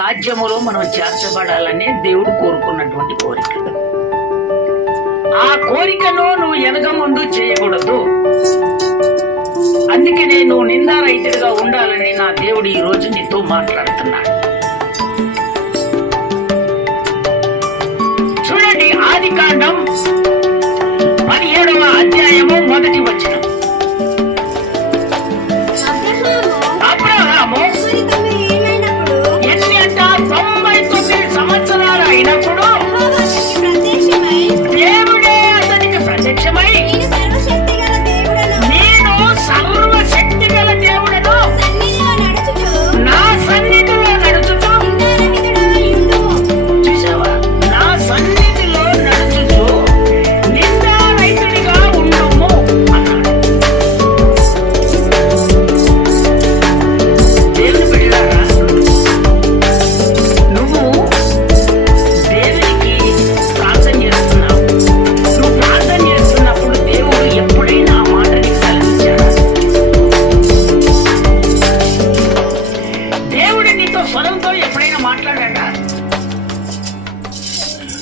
రాజ్యములో మనం చేర్చబడాలని దేవుడు కోరుకున్నటువంటి కోరిక. ఆ కోరికను నువ్వు వెనక ముందు చేయకూడదు. అందుకనే నువ్వు నిందారహితుడిగా ఉండాలని నా దేవుడు ఈ రోజు నీతో మాట్లాడుతున్నాడు. చూడండి, ఆదికాండం 17వ అధ్యాయము 1వ వచనం. అబ్రహాము ఎన్ని అంట 99 సంవత్సరాలు అయినప్పుడు దేవుడే అతనికి ప్రత్యక్షమై, నేను సర్వశక్తి గల దేవుడను, నా సన్నిధిలో నడుచుచు, చూసావా, నా సన్నిధిలో నడుచుచు నిందారహితుడిగా ఉండుము అన్నాడు. దేవుని బిడ్డలారా, నువ్వు దేవునికి ప్రార్థన చేస్తున్నావు. నువ్వు ప్రార్థన చేస్తున్నప్పుడు దేవుడు ఎప్పుడైనా ఆ మాట నీకు సెలవిచ్చాడా? దేవుడు నీతో స్వరంతో ఎప్పుడైనా మాట్లాడాడా?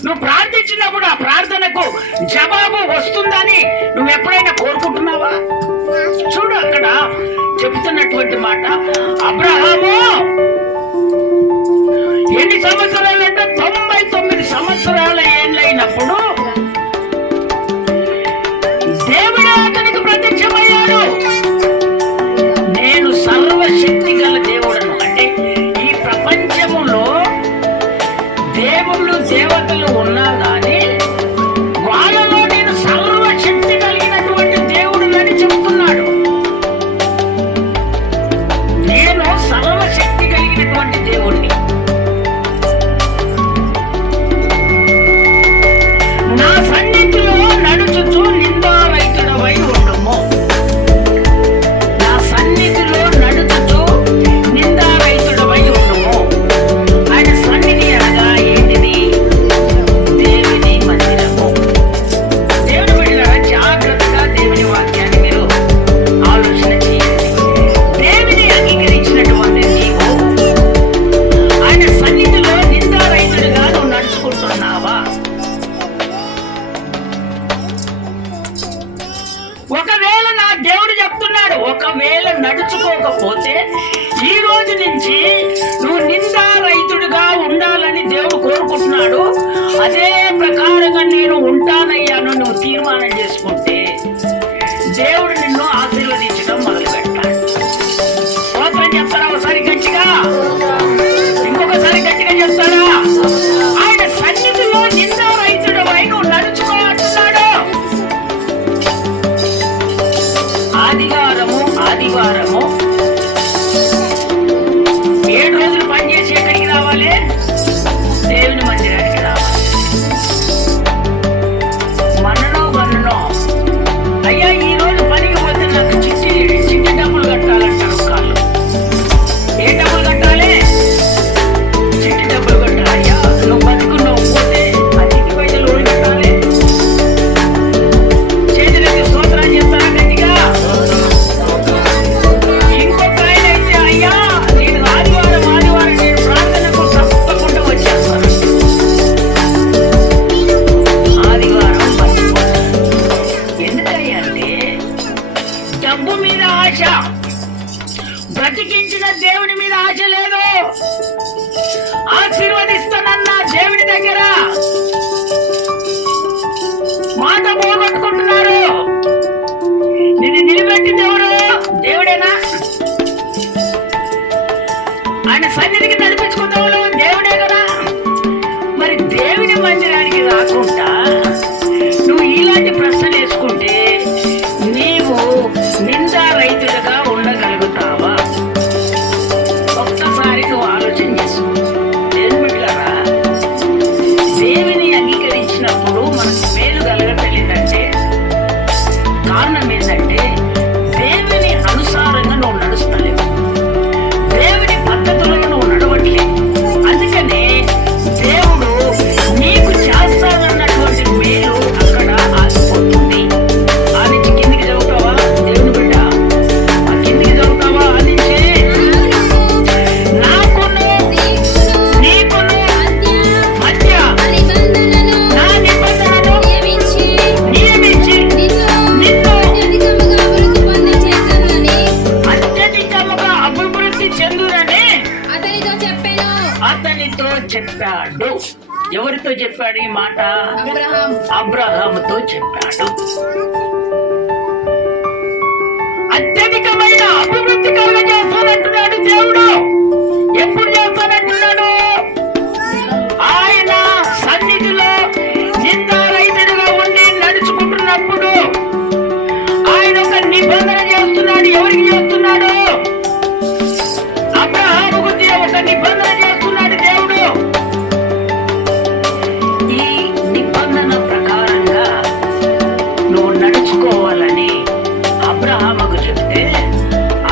నువ్వు ప్రార్థించినప్పుడు ఆ ప్రార్థనకు జవాబు వస్తుందని నువ్వు ఎప్పుడైనా కోరుకుంటున్నావా? చూడు, అక్కడ చెబుతున్నటువంటి మాట, అబ్రహాము ఎన్ని సంవత్సరాలంటే 99 సంవత్సరాల ఏళ్ళైనప్పుడు దేవుడే అతనికి ప్రత్యక్షమయ్యాడు. నేను సర్వశక్తి గల దేవుడను. అంటే ఈ ప్రపంచములో దేవుళ్ళు దేవతలు ఉన్నా గాని వాళ్ళలో నేను సర్వశక్తి కలిగినటువంటి దేవుడునని చెబుతున్నాడు. నేను సర్వశక్తి కలిగినటువంటి దేవుణ్ణి. నా సన్నిధిలో నడుచుచు నిందారహితుడవై ఉండుము. నా సన్నిధిలో నడుచుచు నిందారహితుడవై ఉండుము. ఆయన సన్నిధి అనగా ఏంటిది? దేవుని మందిరము. దేవుని బిడ్డలారా, జాగ్రత్తగా దేవుని వాక్యాన్ని మీరు ఆలోచన చేయండి. దేవుని అంగీకరించినటువంటి నీవు ఆయన సన్నిధిలో నిందారహితుడిగా నువ్వు నడుచుకుంటున్నావా? ఒకవేళ నా దేవుడు చెప్తున్నాడు, ఒకవేళ నడుచుకోకపోతే ఈ రోజు నుంచి నువ్వు నిందారహితుడిగా ఉండాలని దేవుడు కోరుకుంటున్నాడు. అదే ప్రకారంగా నేను ఉంటానయ్యాను నువ్వు తీర్మానం చేసుకుంటే దేవుడు నిన్ను ఆశీర్వదించడం మొదలు పెడతాడు. స్తోత్రం చెప్తారా? ఒకసారి గట్టిగా, ఇంకొకసారి గట్టిగా చెప్తారా? ఆయన సన్నిధిలో నిందారహితుడవై నువ్వు నడుచుకో అంటున్నాడు. ఆదివారము 7 రోజులు పనిచేసి ఎక్కడికి రావాలి? దేవుని మందిరానికి రావాలి. మన్ననో గన్ననో, అయ్యా ఈ రోజు పనికి పోతే నాకు చిట్టి డబ్బులు కట్టాలంటారు కాళ్ళు. ఏ డబ్బులు కట్టాలి? చిట్టి డబ్బులు కట్టాలి. అయ్యా నువ్వు బతుకున్నావు పోతే ఆ చిట్టి పైసలు ఓడి కట్టాలి. చేతులకి స్తోత్రాలు చెప్తారా గట్టిగా? ఇంకొక ఆయన అయితే, అయ్యా నేను ఆదివారం నేను ప్రార్థనకు తప్పకుండా వచ్చేస్తాను. ఆదివారం మర్చిపోతాను. ఎందుకయ్యా అంటే డబ్బు మీద ఆశ, బ్రతికించిన దేవుని మీద ఆశ లేదు. ఆశీర్వదిస్తానన్న దేవుని దగ్గర మాట పోగొట్టుకుంటున్నారు. నిన్ను నిలబెట్టింది ఎవరు? దేవుడేనా? ఆయన సన్నిధికి నడిపించుకుందాము దేవుడే కదా. మరి దేవుని మందిరానికి రాకుండా నువ్వు ఇలాంటి ప్రశ్నలు వేసుకుంటే నీవు నిందారహితుడిగా ఉండగలుగుతావా? ఒక్కసారి నువ్వు ఆలోచన చేసుకో. దేవుని బిడ్డలారా, దేవుని అంగీకరించినప్పుడు మనకు మేలు కలగటలేదంటే కారణం ఏంటంటే దేవుని అనుసారంగా నువ్వు నడుస్తలేవు, దేవుని పద్ధతులను నువ్వు నడవట్లేదు. అందుకనే దేవుడు నీకు చేస్తానన్నటువంటి అతనితో చెప్పాడు. ఎవరితో చెప్పాడు ఈ మాట? అబ్రహాం. అబ్రహాముతో చెప్పాడు. అత్యధికమైన అభివృద్ధి కలుగజేస్తానంటున్నాడు దేవుడు. ఎప్పుడు చేస్తానంటున్నాడు? ఆయన సన్నిధిలో నిందారహితుడుగా ఉండి నడుచుకుంటున్నప్పుడు ఆయన ఒక నిబంధన చేస్తున్నాడు. ఎవరికి చేస్తున్నాడు? అబ్రహాముకు ఒక నిబంధన చేస్తున్నాడు దేవుడు. ఈ నిబంధన ప్రకారంగా నువ్వు నడుచుకోవాలని అబ్రహాముకు చెప్తే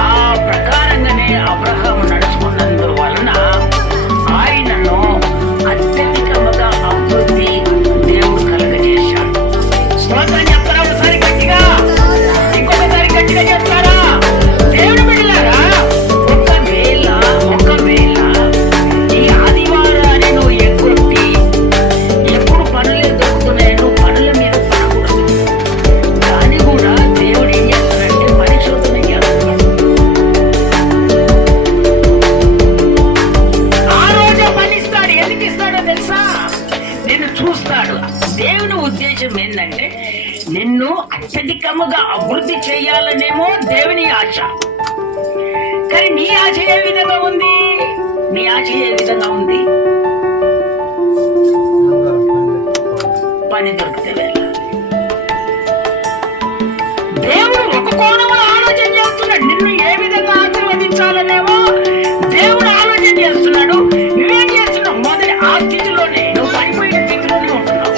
ఆ ప్రకారంగానే అబ్రహాము నడుచుకున్నందువలన ఆయనను అత్యధికముగా అభివృద్ధి దేవుడు కలగజేశాడు. స్తోత్రం చెప్తారా? ఒకసారి గట్టిగా, ఇంకొకసారి గట్టిగా చెప్తారా? దేవుడు బిడ్డలారా, ఒకవేళ ఈ ఆదివారాన్ని నువ్వు ఎగ్గొట్టి ఎప్పుడు పనులే దొరుకుతున్నాయి నువ్వు పనుల మీద పడకూడదు. దాన్ని కూడా దేవుడు ఏం చేస్తాడంటే పరిశోధన చేస్తాడు. ఆ రోజే పనిస్తాడు. ఎందుకు ఇస్తాడో తెలుసా? నిన్ను చూస్తాడు. దేవుని ఉద్దేశం ఏంటంటే నిన్ను అత్యధికముగా అభివృద్ధి చేయాలనేమో దేవుని ఆశ. కానీ నీ ఆశ ఏ విధంగా ఉంది? నీ ఆశ ఏ విధంగా ఉంది? పని దొరికితే వెళ్ళాలి. దేవుడు ఒక కోణంలో ఆలోచన చేస్తున్నాడు. నిన్ను ఏ విధంగా ఆశీర్వదించాలనేమో దేవుడు ఆలోచన చేస్తున్నాడు. నువ్వేం చేస్తున్నావు? మొదటి ఆ స్థితిలోనే నువ్వు పడిపోయిన స్థితిలోనే ఉంటున్నావు.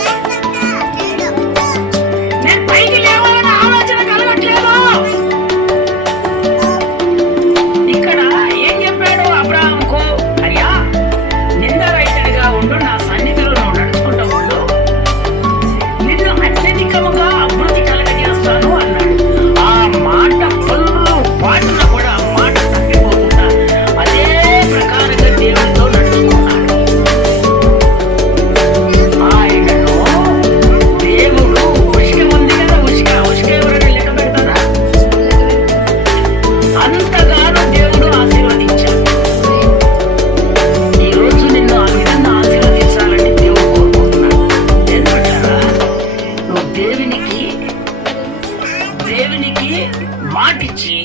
నేను పైకి లేవాలన్న ఆలోచన కలగట్లేదు. ఇక్కడ ఏం చెప్పాడు అబ్రహాముకు? అయ్యా, నిందారహితుడిగా ఉండు, నా సన్నిధిలో నువ్వు నడుచుకుంటూ ఉండు, నిన్ను అత్యధికముగా అభివృద్ధి కలగజేస్తాను అన్నాడు. ఆ మాట ఫుల్లు పాటన కూడా ఆ మాట తప్పిపోకుండా అదే ప్రకారంగా దేవుడితో నడుచుకున్నాడు. ఆయనను దేవుడు ఉష్క ఉంది కదా, ఉష్క ఎవరైనా లెక్క పెడతారా? అంతగానో దేవుడు ఆశీర్వదించాడు. ఈ రోజు నిన్ను ఆ విధంగా ఆశీర్వదించాలని దేవుడు కోరుకుంటున్నాడు. ఎందుకంటారా? నువ్వు దేవునికి మాటిచ్చి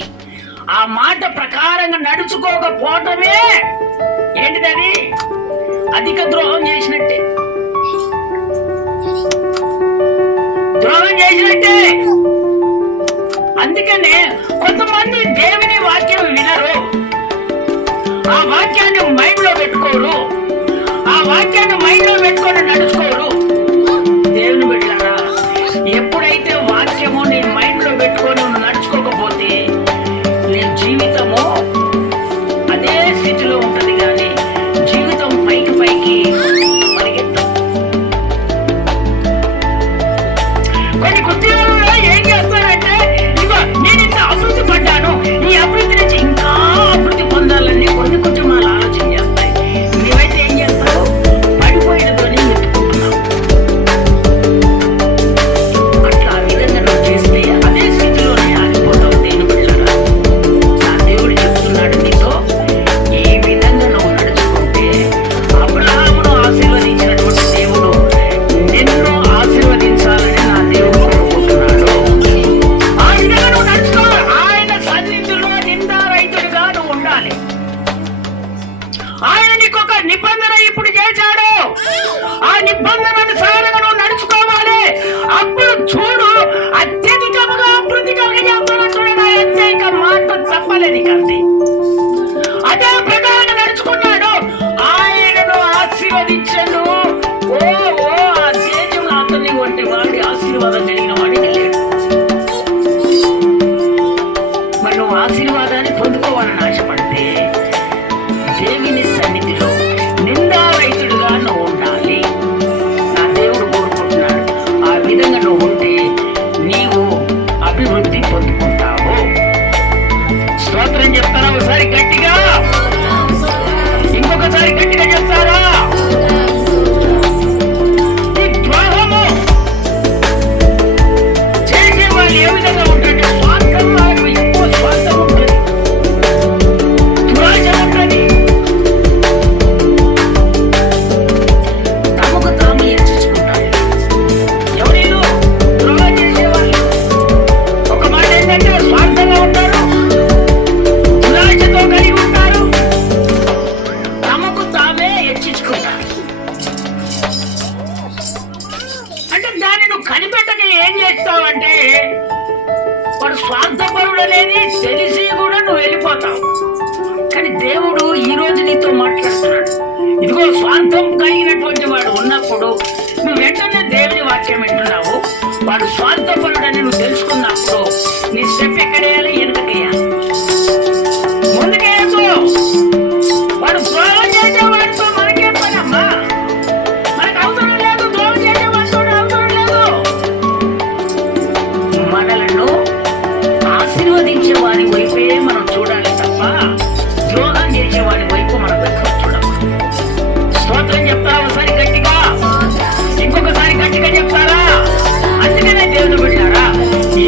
ఆ మాట ప్రకారంగా నడుచుకోకపోవటమే ఏంటిది? అధిక ద్రోహం చేసినట్టే. ద్రోహం చేసినట్టే. అందుకనే కొంతమంది దేవుని వాక్యం వినరు, ఆ వాక్యాన్ని మైండ్ లో పెట్టుకోరు, ఆ వాక్యాన్ని మైండ్ లో పెట్టుకొని నడుచుకోరు. దేవుని బిడ్డలారా, ఎప్పుడైతే వాక్యము నీ మైండ్ లో పెట్టుకొని నువ్వు నడుచుకోకపోతే నీ జీవితము అదే స్థితిలో ఉంటది. కానీ జీవితం పైకి పరిగెత్తం. కొన్ని కుటుంబాలలో ఏం చేస్తారంటే, ఇదిగో నేను ఇంత అభివృద్ధి పడ్డాను, ఈ అభివృద్ధి నుంచి ఇంకా అభివృద్ధి పొందాలని కొంచెం వాళ్ళు ఆలోచన చేస్తాయి. నీవైతే ఏం చేస్తావు? పడిపోయినతోని మెచ్చుకుంటున్నావు. అట్లా ఆ విధంగా నువ్వు చేస్తే అదే స్థితిలోనే ఆగిపోతావు. దేని బిడ్డలారా, నా దేవుడు చెప్తున్నాడు నీతో, ఈ విధంగా నువ్వు నడుచుకుంటే అబ్రహామును ఆశీర్వదించినటువంటి దేవుడు నిన్ను ఆశీర్వదించాలని నా దేవుడు కోరుకుంటున్నాడు. ఆ విధంగా నువ్వు నడుచుకో. ఆయన సన్నిధిలో నిందారహితుడిగా నువ్వు ఉండాలి. ఆయన నీకు ఒక నిబంధన ఇప్పుడు చేశాడు. ఆ నిబంధన అనుసారంగా నువ్వు నడుచుకోవాలి. అప్పుడు చూడు, అత్యధికముగా అభివృద్ధి కలిగేస్తున్నట్టుగా అత్యధిక మాట తప్పలేదు. కంది అదే ప్రకారం నడుచుకున్నాడు. ఆయనను ఆశీర్వదించను. ఆ దేశంలో అతన్ని వంటి వాడి ఆశీర్వాదం కలిగిన వాడికి లేడు. మరి నువ్వు ఆశీర్వాదాన్ని పొందుకోవాలని ఆశపడితే దేవుని సన్నిధిలో నిందారహితుడుగా నువ్వు ఉండాలి. నా దేవుడు కోరుకుంటున్నాడు. ఆ విధంగా నువ్వు ఉంటే నీవు అభివృద్ధి పొందుకుంటావు. స్తోత్రం చెప్తారా? తగ్గించుకుంటా. అంటే దాన్ని నువ్వు కనిపెట్టక ఏం చేస్తావు అంటే వాడు స్వార్థపరుడు అనేది తెలిసి కూడా నువ్వు వెళ్ళిపోతావు. కానీ దేవుడు ఈ రోజు నీతో మాట్లాడుతున్నాడు. ఇదిగో స్వార్థం కలిగినటువంటి వాడు ఉన్నప్పుడు నువ్వు వెంటనే దేవుని వాక్యం వింటున్నావు. వాడు స్వార్థపరుడని నువ్వు తెలుసుకున్నప్పుడు నీ స్టెప్ ఎక్కడేయాలి, వెనుకకేయాలి. ముందుకేయకు. వాడు ద్రోహం చేసేవాడితో మనకే పని అమ్మా. మనకు అవసరం లేదు. ద్రోహం చేసేవాడితో అవసరం లేదు. మనలను ఆశీర్వదించే వారి వైపే మనం చూడాలి తప్ప ద్రోహం చేసేవాడి వైపు మనం చూడాలి. స్తోత్రం చెప్తారా ఒకసారి గట్టిగా, ఇంకొకసారి గట్టిగా చెప్తారా? అందుకనే దేవుడు పెట్టారా,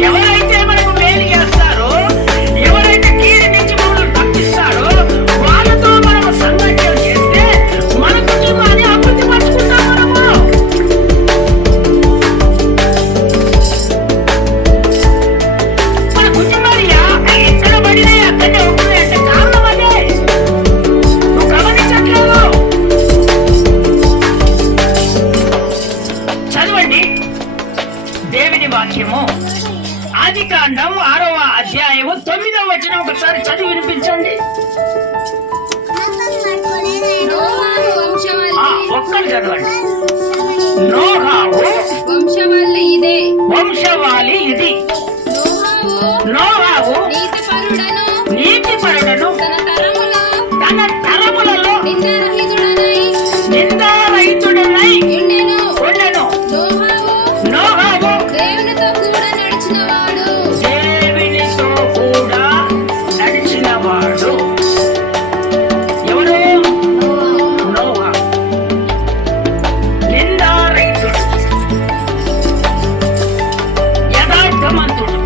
ఎవరైతే మనకు మేలు చేస్తారో, ఎవరైతే కీడు నుంచి మనల్ని తప్పిస్తారో వాళ్ళతో మనము సంఘర్షణ చేస్తే మన కుటుంబాన్ని అభివృద్ధి పరుచుకుంటాం. మన కుటుంబాన్ని ఎక్కడ పడినాయి అక్కడే ఉంటున్నాయి అంటే కారణం అదే. నువ్వు గమనించట్లేదు. చదవండి దేవుని వాక్యము ఆదికాండం 6వ అధ్యాయము 9వ వచనం ఒకసారి చదివి వినిపించండి. ఒక్కరు చదవండి. నోహావు వంశవాళి ఇది. నోహావు నీతిపరుడను తన తరములలో నిందారహితుడనై ఉండెను. నోహావు దేవునితో కూడా నడిచినవాడు. ఎవరు? నోహా. నిందారహితుడు, యథార్థమంతుడు.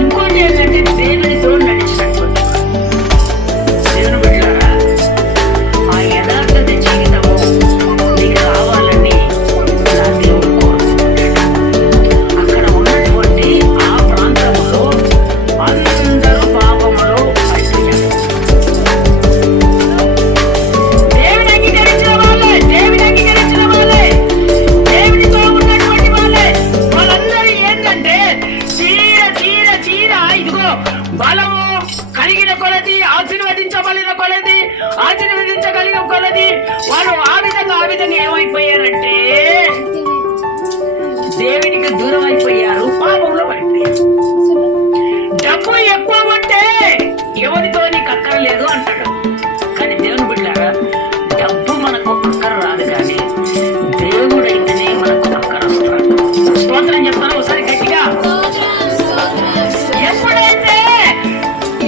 ఇంకోటి ఏంటంటే దేవునితో నడిచినటువంటి దేవుని బిడ్డలారా, ఆ యథార్థత జీవితము నీకు రావాలని నా దేవుడు కోరుకుంటున్నాడు. అక్కడ ఉన్నటువంటి ఆ ప్రాంతంలో అందరూ పాపములో పడిపోయారు. దేవుని అంగీకరించిన వాళ్ళే, దేవునితో ఉన్నటువంటి వాళ్ళే, వాళ్ళందరూ ఏంటంటే తీర ఇదిగో బలము కలిగిన కొలది, ఆశీర్వదించగలిగిన కొలది వాళ్ళు ఆ విధంగా ఏమైపోయారంటే దేవునికి దూరం అయిపోయారు, పాపంలో పడిపోయారు. డబ్బు ఎక్కువ ఉంటే ఎవరితో నీకు అక్కర్లేదు అంటాడు. కానీ దేవుని బిడ్డారా, డబ్బు మనకు అక్కర రాదు, కానీ దేవుడైతేనే మనకు అక్కర వస్తాడు. స్తోత్రం చెప్తాను ఒకసారి గట్టిగా. ఎప్పుడైతే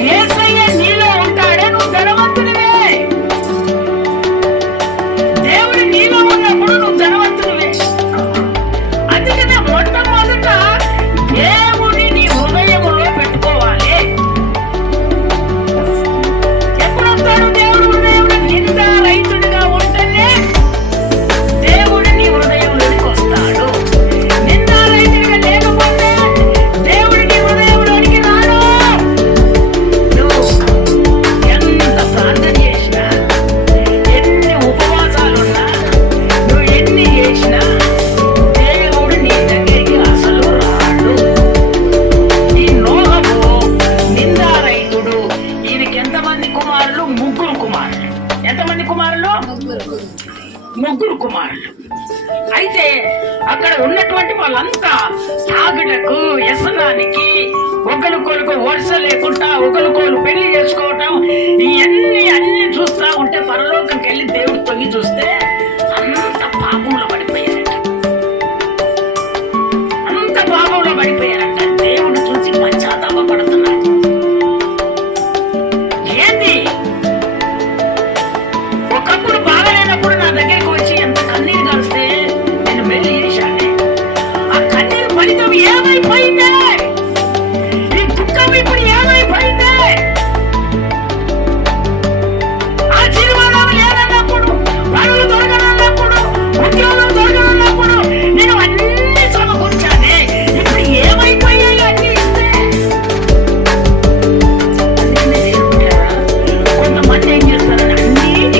యేసయ్య నీలో ఉంటాడో నువ్వు ధనవంతునివే. దేవుడు నీలో ఉన్నప్పుడు నువ్వు ధనవంతునివే. అందుకనే మొట్టమొదట దేవుని నీ హృదయములో పెట్టుకోవాలి. ఎప్పుడు వస్తాడు దేవుడు హృదయంలో? నిందారహితుడిగా ఉంటేనే దేవుడు నీ హృదయంలోనికి వస్తాడు. నిందారహితుడిగా లేకపోతే దేవుడు నీ హృదయంలోనికి రాడు. నువ్వు ఎంత ప్రార్థన చేసినా, ఎన్ని ఉపవాసాలున్నా, నువ్వు ఎన్ని చేసినా దేవుడు నీ దగ్గరికి అసలు రాడు. ఈ నోహము నిందారహితుడు. ఈయనకి ఎంతమంది కుమారులు? ముగ్గురు కుమారులు. ఎంతమంది కుమారులు? ముగ్గురు కుమారులు. అయితే అక్కడ ఉన్నటువంటి వాళ్ళంతా తాగుటకు, వ్యసనానికి, ఒకరికొకరు వరుస లేకుండా ఒకరికొకరు పెళ్లి చేసుకోవటం, అన్ని చూస్తా ఉంటే పరలోకంకి వెళ్ళి దేవుడు తొంగి చూస్తే అంత పాపంలో పడిపోయారట. దేవుడు చూసి పశ్చాత్తాపడుతున్నాడు. ఏంది? ఒకప్పుడు బాగలేనప్పుడు నా దగ్గరికి వచ్చి ఎంత కన్నీరు కలిస్తే నేను వెళ్ళి చేశాను. ఆ కన్నీరు ఫలితం ఏమైపోయిందే? ఈ దుఃఖం ఇప్పుడు ఏమైపోయిందే? ఆశీర్వాదాలు లేదన్నప్పుడు, పనులు దొరకనన్నప్పుడు, ఉద్యోగం దొరకనన్నప్పుడు నేను అన్ని సమకూర్చానే. ఇప్పుడు ఏమైపోయాయి అన్ని ఇస్తే? కొంతమంది ఏం చేస్తారని అన్నిటికీ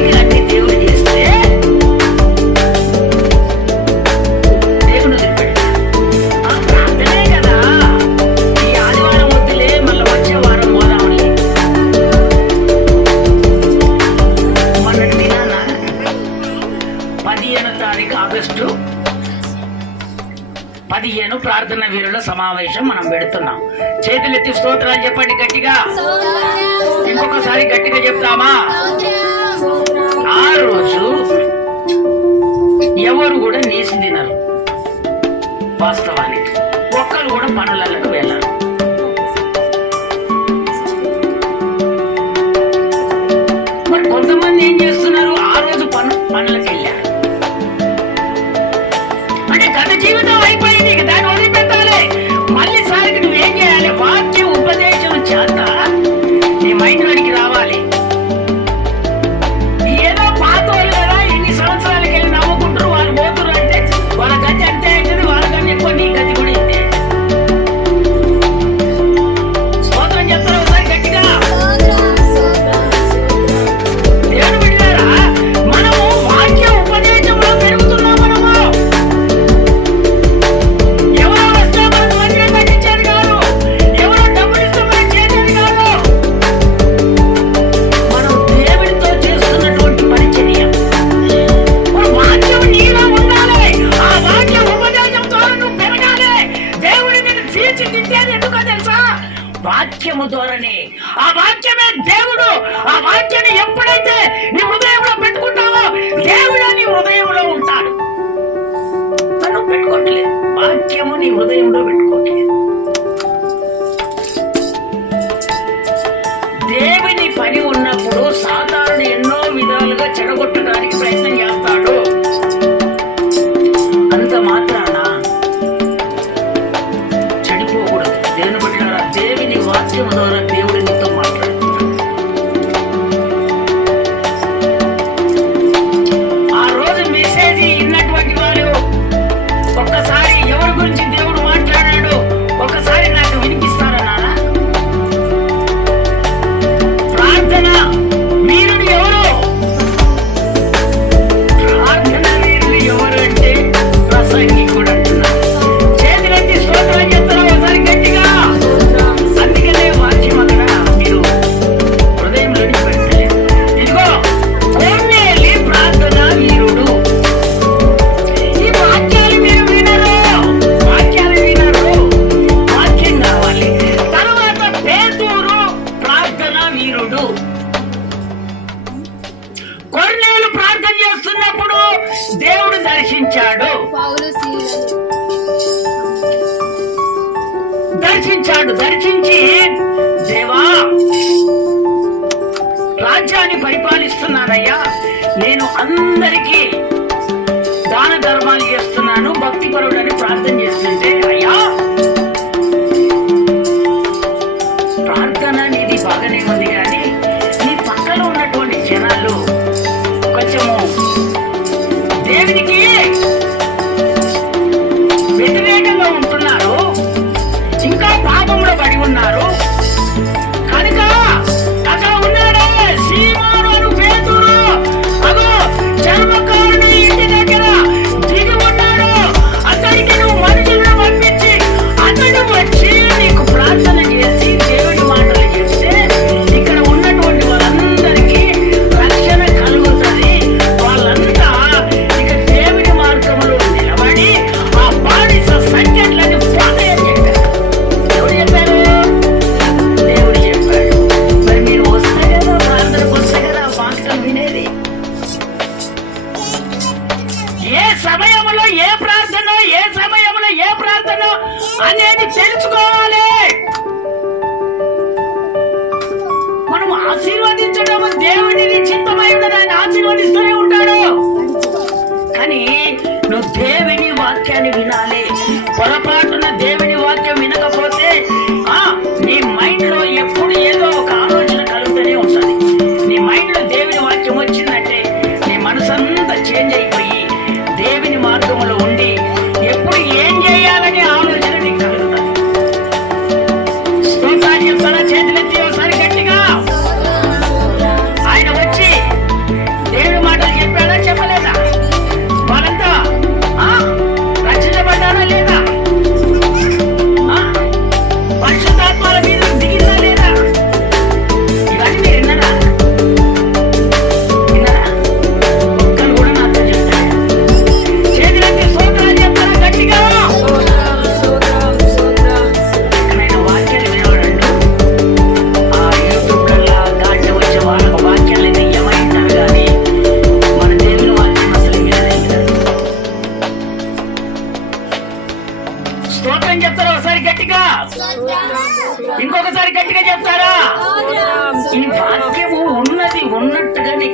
15 ప్రార్థన వీరుల సమావేశం మనం పెడుతున్నాం. చేతులెత్తి స్తోత్రాలు చెప్పండి గట్టిగా. ఇంకొకసారి గట్టిగా చెప్తామా? ఆ రోజు ఎవరు కూడా నీసి తినరు. వాస్తవానికి ఒక్కరు కూడా పనులకు వెళ్ళరు. మరి కొంతమంది ఏం చేస్తున్నారు? ఆ రోజు పనులకు వెళ్ళారు. అంటే గత జీవితం అయిపోయింది, దాన్ని వదిలిపెట్టాలి. మళ్ళీ సారికి నువ్వేం చేయాలి? వాక్య ఉపదేశం చేత నీ మైండ్ లోనికి రావాలి. ఏదో పాత వాళ్ళు కదా, ఇన్ని సంవత్సరాలకి వెళ్ళి నవ్వుకుంటారు, వాళ్ళు పోతున్నారు అంటే వాళ్ళ గతి అంతే అవుతుంది, వాళ్ళ గతి ఎక్కువ, నీ గతి కూడా ఇంతే. స్తోత్రం చెప్తారు ఒకసారి గట్టిగా. దేవుని బిడ్డలారా, మనము వాక్య ఉపదేశంలో పెరుగుతున్నాం. మనము ఎవరో వస్తే మనకు మందిరం కట్టించేది కాదు, ఎవరో డబ్బులు ఇస్తే మనకు చేసేది కాదు. మనం దేవుడితో చేస్తున్నటువంటి పరిచర్య. మన వాక్యం నీలో ఉండాలి. ఆ వాక్య ఉపదేశం ద్వారా నువ్వు పెరగాలి. దేవుడి నిన్ను తీర్చిదిద్దేది ఎందుకో తెలుసా? వాక్యము ద్వారానే. ఆ వాక్యమే దేవుడు. ఆ వాక్యాన్ని ఎప్పుడైతే నీ హృదయంలో పెట్టుకుంటావో దేవుడు నీ హృదయంలో ఉంటాడు. నన్ను పెట్టుకోవట్లేదు, వాక్యము నీ హృదయంలో పెట్టుకోవట్లేదు. దేవుని పని ఉన్నప్పుడు సాతానుడు ఎన్నో విధాలుగా చెడగొట్టడానికి ప్రయత్నం చేస్తాడు. అంత మాత్రాన చెడిపోకూడదు. దేవుని బిడ్డలారా, దేవుని వాక్యం ద్వారా దేవుడు నీతో మాట్లాడుతున్నాడు. ఆ రోజు మెసేజ్ విన్నటువంటి వారు ఒక్కసారి ఎవరి గురించి దేవుడు మాట్లాడాడు ఒకసారి నాకు వినిపిస్తారా నాన్న? ప్రార్థన వీరుడు ఎవరు? ప్రార్థన వీరుడు ఎవరు అంటే ప్రసంగికుడు అంటున్నారు. చేతులెత్తి స్తోత్రం చెప్తారా ఒకసారి గట్టిగా. అందుకనే వాక్యం అక్కడ మీరు హృదయంలోని పెట్టలేదు. ఇదిగో కొన్నేళ్ళి ప్రార్థన వీరుడు. ఈ వాక్యాలు మీరు వినరు, వాక్యాలు వినరు, వాక్యం కావాలి. తర్వాత పేతురు ప్రార్థన వీరుడు. కొన్నేళ్ళు ప్రార్థన చేస్తున్నప్పుడు దేవుడు దర్శించాడు. దర్శించి దేవా, రాజ్యాన్ని పరిపాలిస్తున్నానయ్యా, నేను అందరికీ దాన ధర్మాలు చేస్తున్నాను, భక్తిపరుడని ప్రార్థన చేస్తుంటే, అయ్యా ప్రార్థన నీది బాగానే ఉంది, కానీ నీ పక్కన ఉన్నటువంటి జనాలు కొంచెము దేవునికి వ్యతిరేకంగా ఉంటున్నారు, ఇంకా పాపంలో పడి ఉన్నారు కనుక అక్కడ ఉన్నాడే సీమోను అను పేతురు, అగో చర్మకారుని ఇంటి దగ్గర దిగి ఉన్నాడు. అతడికి నువ్వు మనుషులను పంపించి అతడు వచ్చి నీకు ప్రార్థన చేసి దేవుడి మాటలు చెప్తే ఇక్కడ ఉన్నటువంటి వాళ్ళందరికీ రక్షణ కలుగుతుంది. వాళ్ళంతా ఇక దేవుడి మార్గంలో నిలబడి ఆ బానిస సంఖ్యలని పోతాయని చెప్పారు. ఎవరు చెప్పారు? దేవుడు చెప్పాడు. మరి మీరు వస్తే కదా, ప్రార్థనకు వస్తే కదా ఆ వాక్యం వినేది. ఏ సమయంలో ఏ ప్రార్థన, ఏ సమయంలో ఏ ప్రార్థన అనేది తెలుసుకోవాలి. మనం ఆశీర్వదించడం దేవుడిని చిత్తమై ఉన్నది, ఆయన ఆశీర్వదిస్తూనే ఉంటాడు. కానీ నువ్వు దేవుని వాక్యాన్ని వినాలి. పొరపాటున దేవుని వాక్యం వినకపోతే నీ మైండ్ లో ఎప్పుడు ఏదో ఒక ఆలోచన కలుగుతూనే ఉంటుంది. నీ మైండ్ లో దేవుని వాక్యం వచ్చిందంటే నీ మనసు అంతా చేంజ్ అయిపోయి దేవుని మార్గంలో ఉండి ఎప్పుడు ఏం చేయాలనే ఆలోచన నీకు కలుగుతుంది. స్తోత్రాలు చెప్తారా? చేతులెత్తి ఒకసారి గట్టిగా. ఆయన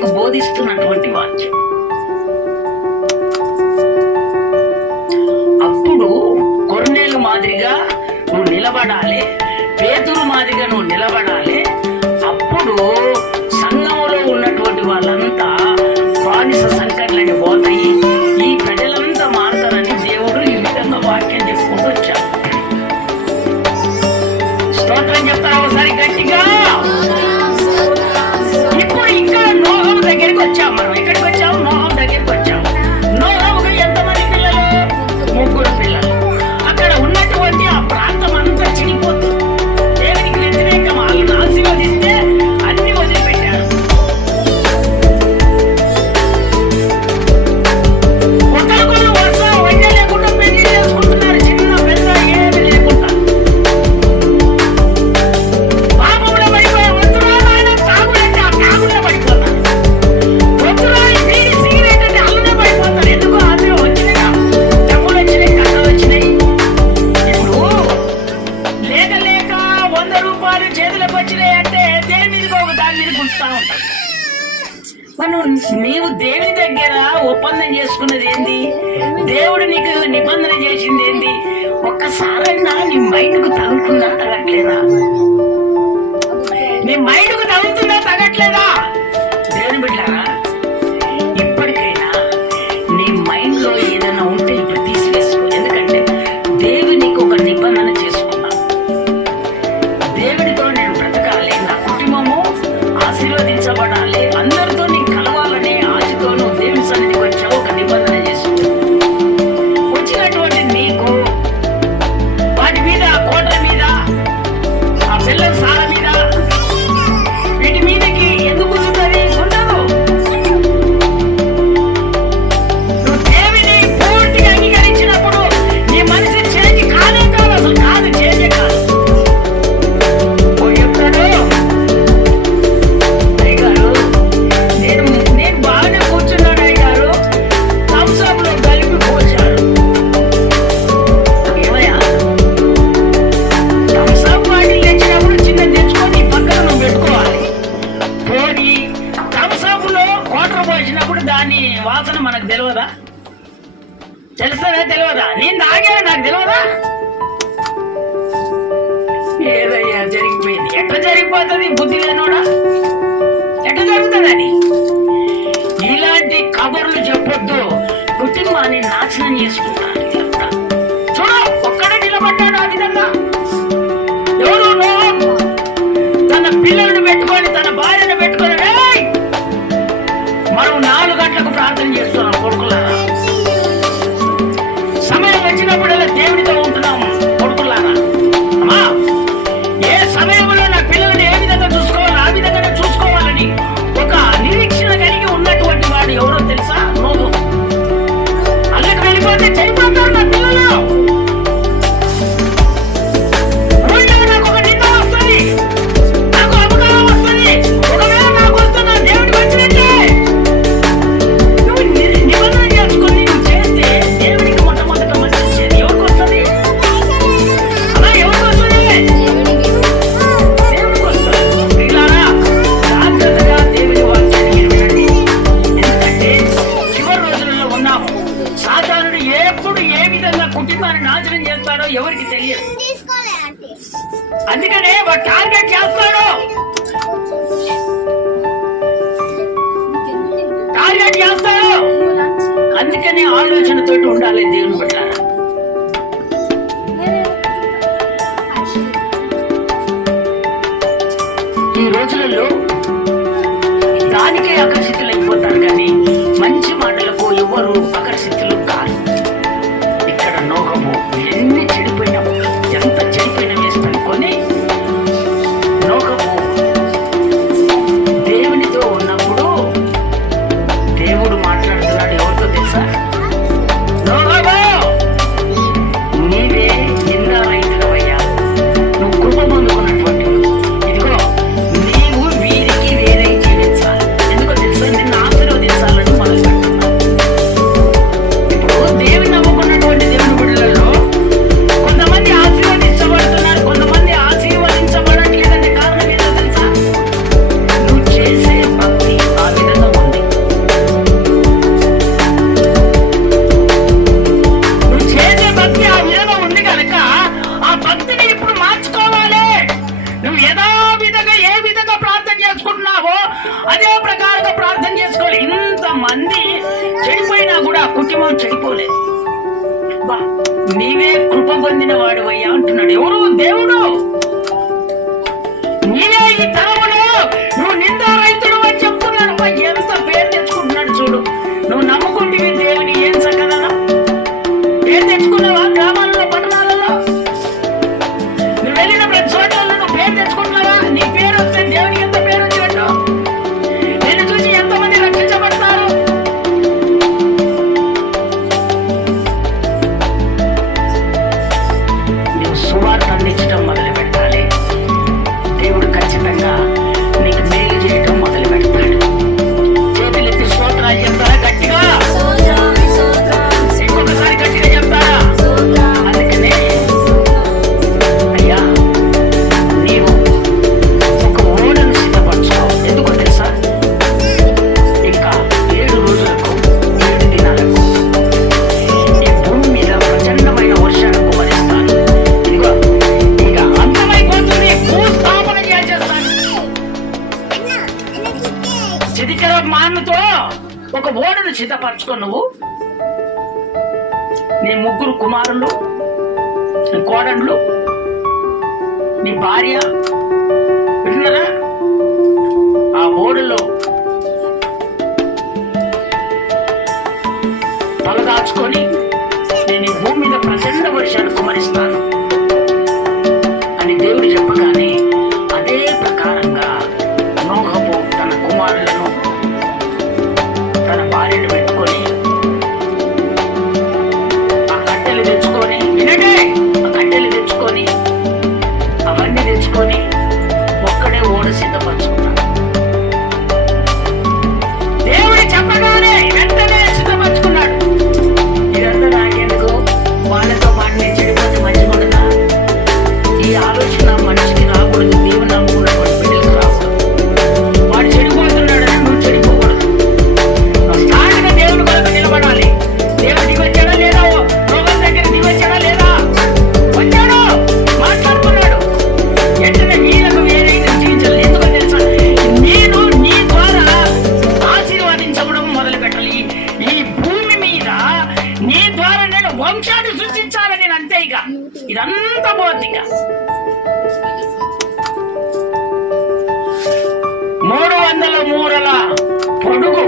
నీకు బోధిస్తున్నటువంటి వాక్యం. అప్పుడు కొర్నేలు మాదిరిగా నువ్వు నిలబడాలి, పేతురు మాదిరిగా నువ్వు నిలబడాలి. అప్పుడు సంఘంలో ఉన్నటువంటి వాళ్ళంతా బానిస సంకట్లని పోతాయి, ఈ ప్రజలంతా మారుతారని దేవుడు ఈ విధంగా వాక్యం చెప్పుకుంటూ వచ్చాడు. స్తోత్రం చెప్తారా ఒకసారి గట్టిగా? ఇప్పుడు ఇంకా నోహం దగ్గరికి వచ్చాం. మనం ఎక్కడికి వచ్చాము? నోహం దగ్గరికి వచ్చాము. నోహంకు ఎంతమంది పిల్లలు? 3 పిల్లలు. అక్కడ ఉన్నటువంటి ఆ ప్రాంతం అంతా చినిపోతుంది. దేవునికి వ్యతిరేకం వాళ్ళని ఆశీర్వదిస్తే అన్ని వదిలిపెట్టారు. ఒకరికొకరు వరుస వైద్య లేకుండా పెళ్లి చేసుకుంటున్నారు, చిన్న పెద్ద ఏమి లేకుండా. పాపంలో పడిపోయి వద్దురా నాయన తాగుడంటే ఆ తాగుల్లో పడిపోతారు. వద్దురా ఈ బీడి సిగరెట్ అంటే అల్లనే పడిపోతారు. ఎందుకు? ఆశ వచ్చినాయి, డబ్బులు వచ్చినాయి, కథలు వచ్చినాయి. ఇప్పుడు లేక లేక 100 రూపాయలు చేతులకు వచ్చినాయి అంటే దేని మీదకి ఒక దాని మీద గుంచుతా ఉంటారు. మనం నీవు దేవుని దగ్గర ఒప్పందం చేసుకున్నది ఏంది? దేవుడు నీకు నిబంధన చేసింది ఏంది? ఒక్కసారైనా నీ మైండ్కు తగులుతుందా తగట్లేదా? నీ మైండ్కు తగులుతుందా తగట్లేదా? దేవుని బిడ్డారా, ఇప్పటికైనా నీ మైండ్ లో ఏదైనా ఉంటే ఇప్పుడు తీసివేసుకో. ఎందుకంటే దేవునికి ఒక నిబంధన చేసుకున్నా, దేవుడితో నేను బ్రతకాలి, నా కుటుంబము ఆశీర్వదించబడాలి, అందరితో నేను కలవాలనే ఆశతోనూ దేవుని సన్నిధికి వచ్చావు. ఒక నిబంధన చేసుకున్నా. వచ్చినటువంటి నీకు వాటి మీద, కోటల మీద, ఆ బెల్లం సాల మీద, వీటి మీదకి ఎందుకు కుదురుతుంది? ఉండదు. నువ్వు దేవుని పూర్తిగా అంగీకరించినప్పుడు నీ మనసు చేంజ్ కానే కాదు, అసలు కాదు, చేంజే కాదు. ఓ చెప్తాడు అయ్యగారు, నేను బాగానే కూర్చున్నాను అయ్యగారు, థమ్స్అప్ లో కలిపి పోశాడు. ఏమయ్యా, థమ్స్అప్ బాటిల్ తెచ్చినప్పుడు చిన్న తెచ్చుకొని పక్కన నువ్వు పెట్టుకోవాలి. పోనీ థమ్స్అప్ లో క్వార్టర్ పోసినప్పుడు దాని వాసన మనకు తెలియదా? తెలుస్తుందా తెలియదా? నేను తాగాను, నాకు తెలియదా? ఏదయ్యా జరిగిపోయింది. ఎట్లా జరిగిపోతుంది? బుద్ధి లేనోడా, ఎట్లా జరుగుతుంది అది? ఇలాంటి కబుర్లు చెప్పొద్దు, కుటుంబాన్ని నాశనం చేసుకుంటారు. ఇదంతా చూడు, ఒక్కడే నిలబడ్డాడు ఆ విధంగా. ఎవరు? నోహం తన పిల్లలను పెట్టుకొని, తన భార్యను పెట్టుకొని, "ఏయ్, మనం 4 గంటలకు ప్రార్థన చేస్తున్నాం కొడుకులారా, సమయం వచ్చినప్పుడల్లా దేవుడితో ఉంటున్నాం కొడుకులారా. అమ్మా, ఏ సమయంలో నా పిల్లల్ని ఏ విధంగా చూసుకోవాలి ఆ విధంగానే చూసుకోవాలని ఒక నిరీక్షణ కలిగి ఉన్నటువంటి వాడు ఎవరో తెలుసా? నోహం. అల్లకి వెళ్ళిపోతే చనిపోతారు నా పిల్లలు. ఊళ్ళో నాకు ఒక నింద వస్తుంది, నాకు అపకారం వస్తుంది. ఒకవేళ నాకు వస్తున్నా దేవుడికి వచ్చినట్టే. నువ్వు నిబంధన చేసుకొని నువ్వు చేస్తే దేవుడికి మొట్టమొదట మంచి వచ్చేది ఎవరికి వస్తుంది? అలా ఎవరికి వస్తుంది? దేవుడికి వస్తుంది. పిల్లారా, జాగ్రత్తగా దేవుని వాక్యాన్ని వినండి. ఎందుకంటే చివరి రోజులలో ఉన్నాము. సాతానుడు ఎప్పుడు ఏ విధంగా కుటుంబాన్ని నాశనం చేస్తాడో ఎవరికి తెలియదు. అందుకనే వాడు టార్గెట్ చేస్తాడు, టార్గెట్ చేస్తాడు. అందుకనే ఆలోచనతోటి ఉండాలి దేవుని పట్ల. ఈ రోజులలో దానికే ఆకర్షితులైపోతారు, కానీ మంచి మాటలకు ఎవరు ఆకర్షితులు కాదు. ఇక్కడ నోహము ఎన్ని చెడిపోయినా, ఎంత చెడిపోయినా వేస్ట్ అనుకొని నోహము దేవునితో ఉన్నప్పుడు దేవుడు మాట్లాడుతున్నాడు. ఎవరితో తెలుసా? నోహము, నీవే నిందా రైతులవయ్యా, నువ్వు కృప పొందుకున్నటువంటి. ఇదిగో, నీవు వీరికి వేరే జీవించాలి. ఎందుకో తెలుసా? మంది చెడిపోయినా కూడా ఆ కుటుంబం చెడిపోలేదు. బా, నీవే కృప పొందిన వాడు అయ్యా అంటున్నాడు. ఎవరు? దేవుడు. నీవే ఈ తరములో నువ్వు నిందారైతుడు అని చెప్తున్నాడు. ఎంత పేరు తెచ్చుకుంటున్నాడు చూడు. నువ్వు నమ్ముకుంటే దేవుని ఏం సకలనా పేరు తెచ్చుకున్నావా? గ్రామాలలో, పట్టణాలలో నువ్వు వెళ్ళిన ప్రతి చోట్లలో నువ్వు పేరు తెచ్చుకుంటున్నావా? నీ పేరు వస్తే దేవునికి ఎంత పేరు వచ్చినట్టు. నేను చూసి ఎంతమంది రక్షించబడతారు. నువ్వు సువార్త అందించడం మొదలు పెట్టాలి. దేవుడు ఖచ్చితంగా నీకు మేలు చేయడం మొదలు పెడతాడు. చేతులెత్తి స్తోత్రాలు చెప్తారా? గట్టిగా ఇంకొకసారి గట్టిగా చెప్తారా? అందుకనే అయ్యా నీవు ఒక ఓడను సిద్ధపరచుకో. ఎందుకో తెలుసా? ఇంకా 7 రోజులకు 7 దినాలకు ఈ భూమి మీద ప్రచండమైన వర్షాలు కుమరిస్తాను. ఇదిగో ఇక అంతమైపోతుంది. భూస్థాపన చేసేస్తాను. చిదికల మానుతో ఒక ఓడను సిద్ధపరచుకో. నువ్వు నీ 3 కుమారులు, నీ కోడళ్ళు, నీ భార్య విన్నారా? ఆ ఓడలో తలదాచుకొని నేను ఈ భూమి మీద ప్రచండ వర్షాలు కుమరిస్తాను అని దేవుడు చెప్పగానే అదే ప్రకారంగా నోహము తన కుమారులను తన భార్యను పెట్టుకొని ఆ కట్టెలు తెచ్చుకొని, వినండి, ఆ కట్టెలు తెచ్చుకొని అవన్నీ తెచ్చుకొని ఒక్కడే ఓడ సిద్ధపరచుకున్నాడు. దేవుడు చెప్పగానే వెంటనే సిద్ధపరచుకున్నాడు. ఇదంతా నాకెందుకు, వాళ్ళతో మాట నేను చెడిపోతే మంచిగా ఉండదా? ఈ ఆలోచన మనిషికి రాకూడదు. నీవు నమ్ముకున్నటువంటి బిడ్డలకు రాకూడదు. వాడు చెడిపోతున్నాడని నువ్వు చెడిపోకూడదు. స్టార్ట్గా దేవుని కొరకు నిలబడాలి. దేవుడు దిగొచ్చాడా లేదా? రోగం దగ్గర దిగొచ్చాడా లేదా? వచ్చాడు, మాట్లాడుకున్నాడు. వెంటనే వీళ్ళకు వేరేగా జీవించాలి. ఎందుకో తెలుసా? నేను నీ ద్వారా ఆశీర్వాదించడం మొదలు పెట్టాలి. ఈ భూమి మీద నీ ద్వారా నేను వంశాన్ని సృష్టించాలని నేను అంతే. ఇక ఇదంతా పోతుంది. ఇక 300 మూరల పొడుగు,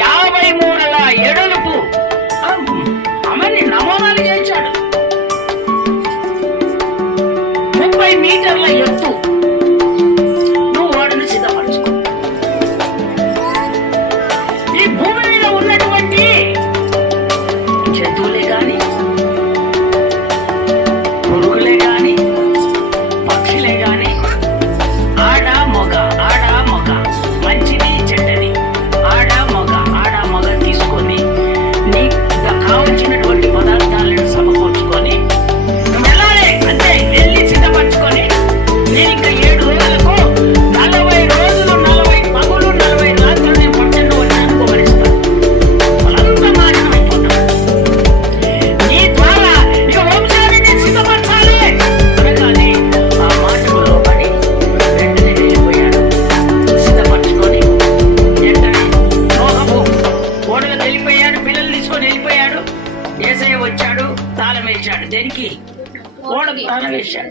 50 మూరల ఎడలుపు అవన్నీ నమూనాలు చేశాడు. 30 మీటర్ల ఎత్తు. నువ్వు ఓడను సిద్ధపరచుకో. ఈ భూమి మీద ఉన్నటువంటి జంతువులే గాని, పురుగులే గాని, పక్షులే గాని, ఆడ మగ మంచిది చెడ్డది, ఆడ మగ తీసుకొని నీకు కావలసినటువంటి పదార్థాలను సమకూర్చుకొని నువ్వు వెళ్ళాలి. అంతే, వెళ్ళి సిద్ధపరచుకొని నేను ఇంకా 7 రోజులకు 40 రోజులు 40 పగులు 40 రాత్రులు నేను పట్టణంలో వచ్చాను కుమరిస్తాను. వాళ్ళంతా నాశనం అయిపోతారు. నీ ద్వారా ఇక వంశాన్ని నేను సిద్ధపరచాలి అనగానే ఆ మాటకు లోబడి వెంటనే వెళ్ళిపోయాడు. సిద్ధపరచుకొని వెంటనే నోహము ఓడలో వెళ్ళిపోయాడు. పిల్లలు తీసుకొని వెళ్ళిపోయాడు. యేసయ్య వచ్చాడు, తాళం వేశాడు. దేనికి? ఓడకు తాళం వేశాడు.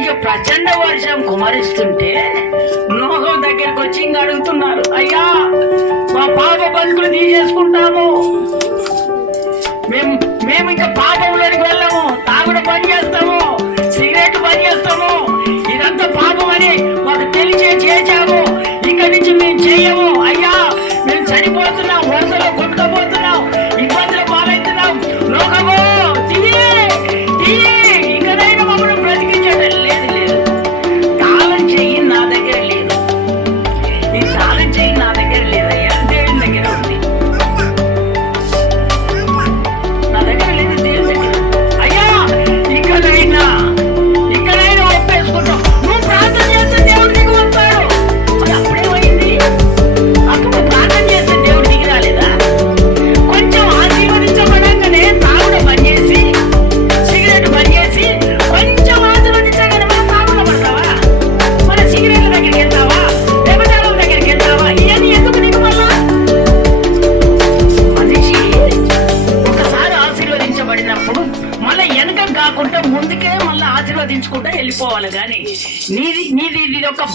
ఇక ప్రచండ వర్షం కుమరిస్తుంటే నోహం దగ్గరకు వచ్చి ఇంక అడుగుతున్నారు, అయ్యా మా పాప బతుకులు తీసేసుకుంటాము, మేము ఇంకా పాపంలోనికి వెళ్ళాము, తాగుడు పని చేస్తాము, సిగరెట్ పని చేస్తాము, ఇదంతా పాపం అని మాకు తెలిసే చేశాము, ఇక్కడి నుంచి మేము చేయము. అయ్యా మేము చనిపోతున్నాం, వరదలో కొట్టుకపోతున్నాం, ఇబ్బందులు పాలవుతున్నాం. లోకము ఇకనైనా మమ్మల్ని బ్రతికించడం లేదు. తాళం చెయ్యి నా దగ్గర లేదు. ఈ తాళం చెయ్యి నా దగ్గర లేదయ్యా, దేవుని దగ్గర ఉంది. నా దగ్గర లేదు, దేవుని దగ్గర. అయ్యా ఇకనైనా ఒప్పేసుకుంటాం. నువ్వు ప్రార్థన చేస్తే దేవుడు దిగి వస్తాడు. అది అప్పుడేమైంది? అప్పుడు ప్రార్థన చేస్తే దేవుడు దిగి రాలేదా?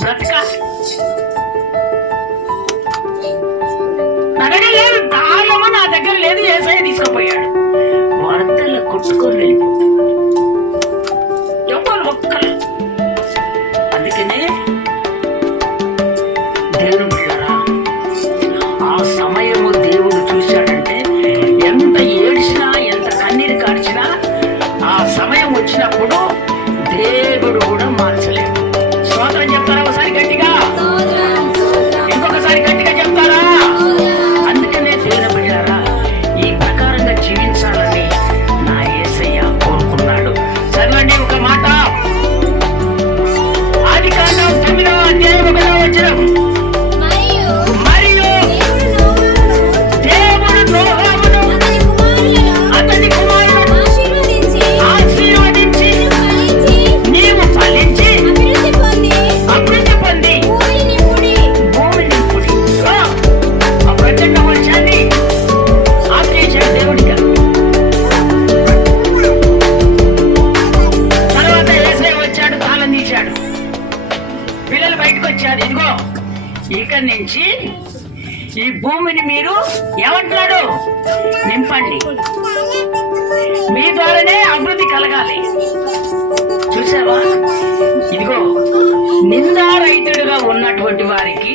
బ్రతకాలి. నా దగ్గర లేదు, తాళము నా దగ్గర లేదు, యేసయ్య తీసుకుపోయాడు. వరదలు కొట్టుకొని వెళ్ళిపోతుంది, ఎవరు ఒక్కరు. అందుకనే దేవుడు బిడ్డలారా, ఆ సమయము దేవుడు చూశాడంటే ఎంత ఏడ్చినా ఎంత కన్నీరు కార్చినా ఆ సమయం వచ్చినప్పుడు దేవుడు కూడా మార్చలేడు. స్తోత్రం చెప్తారా ఒకసారి గట్టిగా? ఇంకొకసారి గట్టిగా చెప్తారా? అందుకనే దేవుని బిడ్డలారా, ఈ ప్రకారంగా జీవించాలని నా యేసయ్య కోరుకున్నాడు. చదవండి ఒక మాట, ఆదికాండం 9వ అధ్యాయం 1వ వచనం. మరియు దేవుడు నోహమును అతని కుమారులను ఆశీర్వదించి నీవు ఫలించి అభివృద్ధి పొంది భూమిని నింపుడి. ఆ ప్రచండ వర్షాన్ని ఆశ్రయించాడు దేవుడిగా. తర్వాత యేసయ్య వచ్చాడు, తాళం తీశాడు, పిల్లలు బయటకు వచ్చారు. ఇదిగో ఇక్కడి నుంచి ఈ భూమిని మీరు ఏమంటున్నాడు, నింపండి, మీ ద్వారానే అభివృద్ధి కలగాలి. చూసావా, ఇదిగో నిందారహితుడుగా ఉన్నటువంటి వారికి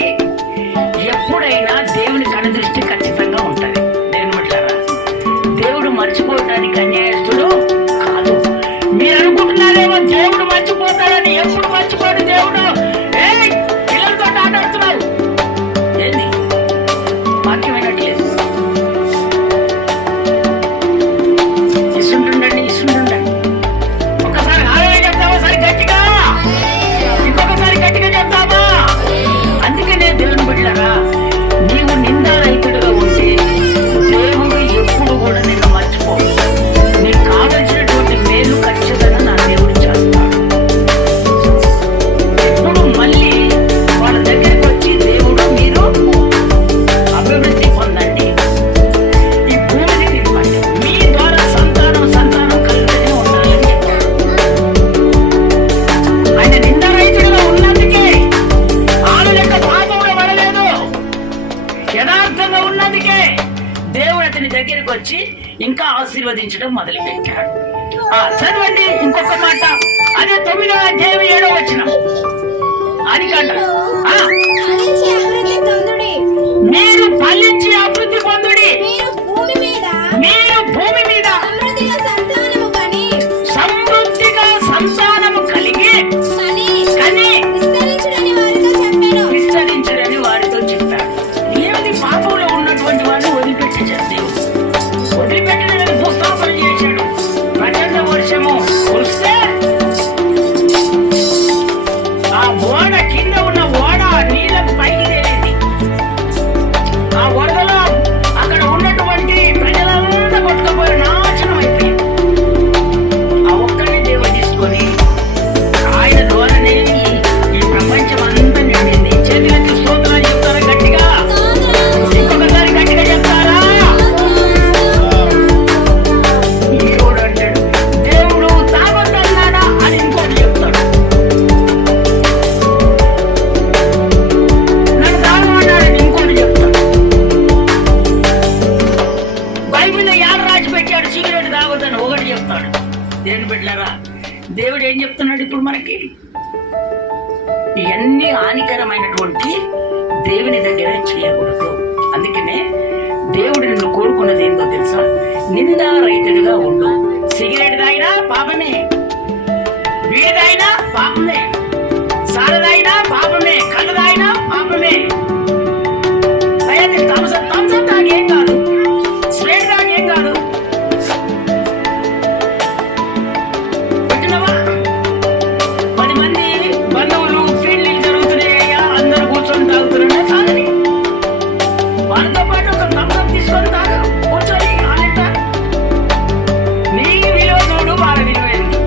ఎప్పుడైనా దేవుని కనుదృష్టి ఖచ్చితంగా ఉంటది. దేవుని మాట్లాడారా, దేవుడు మర్చిపోవడానికి అన్యాయస్తుడు కాదు. మీరు అనుకుంటున్నారేమో దేవుడు మర్చిపోతాడని. ఎప్పుడు మర్చిపోడు దేవుడు. పిల్లలతో ఆటాడుతున్నారు, ఏంది వాక్యం వినట్లేదు. ఇస్తుండండి. ఒకసారి హాయిగా చెప్తావా? సరి గట్టిగా, ఇంకొకసారి గట్టిగా చెప్తావా? అందుకనే దేవుని బిడ్డలారా, నీవు నిందారహితుడుగా ఉంటే దేవుడు ఎప్పుడు కూడా నిన్ను మర్చిపోడు. నీకు కావలసినటువంటి మేలు ఖచ్చితంగా నా దేవుడు చేస్తాడు. ఎప్పుడు మళ్ళీ వాళ్ళ దగ్గరికి వచ్చి దేవుడు మీరు అభివృద్ధి పొందండి, ఈ భూమిని నింపండి, మీ ద్వారా సంతానం కలుగుతూనే ఉండాలని చెప్పాడు. ఆయన నిందారహితుడుగా ఉన్నందుకే, ఆమె యొక్క పాపములు పడలేదు, యథార్థంగా ఉన్నందుకే దేవుడు అతని దగ్గరికి వచ్చి ఇంకా ఆశీర్వదించడం మొదలుపెట్టాడు. చదవండి ఇంకొక మాట, అదే 9వ అధ్యాయం 7వ వచనం. ఆదికాండం. మీరు ఫలించి అభివృద్ధి పొందుడి, మీరు భూమి మీద సమృద్ధిగా సంతానము కలిగి కని విస్తరించడని వారితో చెప్పాడు. ఏమిటి, పాపంలో ఉన్నటువంటి వాడిని వదిలిపెట్టేశాడు దేవుడు. వదిలిపెట్టడానికి భూస్థాపన చేశాడు. ప్రచండ వర్షము వస్తే ఆ ఓడ కింద ఉన్న ఓడ నీళ్ళకు పైకి తేలింది. ఆ వరదలో అక్కడ ఉన్నటువంటి ప్రజలంతా కొట్టుకుపోయి నాశనం అయిపోయింది. ఆ ఒక్కరిని దేవుడు తీసుకొని ఆయన ద్వారానే ఈ ప్రపంచం అంతా నిండింది. చేతులెత్తి స్తోత్రాలు చెప్తారా గట్టిగా? ఇంకొకసారి గట్టిగా చెప్తారా? ఈరోడు అంటాడు దేవుడు తాగొద్దన్నాడా అని ఇంకోటి చెప్తాడు. నన్ను తాగమన్నాడని ఇంకోటి చెప్తాడు. బైబిల్లో యాడ రాసి పెట్టాడు సిగరెట్ తాగొద్దని ఒకటి చెప్తాడు. దేవుని బిడ్డలారా, దేవుడు ఏం చెప్తున్నాడు ఇప్పుడు మనకి? ఇవన్నీ హానికరమైనటువంటి దేవుని దగ్గర చేయకూడదు. అందుకనే దేవుడు నిన్ను కోరుకున్నది ఏంటో తెలుసా? నిందారహితుడుగా ఉండు. సిగరెట్ తాగినా పాపమే, వీడి తాగినా పాపమే, సార తాగినా పాపమే, కళ్ళు తాగినా పాపమే. అయ్యా థమ్సప్ తాగేం కాదు, స్ప్రైట్ తాగేం కాదు. పెట్టినవా 10 మంది బంధువులు పెళ్లి జరుగుతున్నాయ్యా, అందరూ కూర్చొని తాగుతున్నానే తాగని. వాళ్ళతో పాటు ఒక థమ్సప్ తీసుకొని తాగు, కూర్చొని ఆనంట. నీ విలువ చూడు, వాళ్ళ విలువ ఏంటి?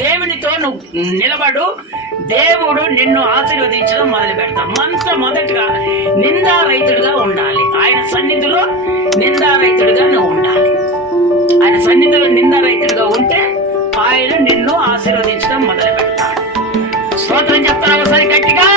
దేవునితో నువ్వు నిలబడు, దేవుడు నిన్ను ఆశీర్వదించడం మొదలు పెడతాడు. మొదటగా నిందారహితుడిగా ఉండాలి. ఆయన సన్నిధిలో నిందారహితుడిగా నువ్వు ఉండాలి. ఆయన సన్నిధిలో నిందారహితుడిగా ఉంటే ఆయన నిన్ను ఆశీర్వదించడం మొదలు పెడతాడు. స్తోత్రం చెప్తారా ఒకసారి గట్టిగా?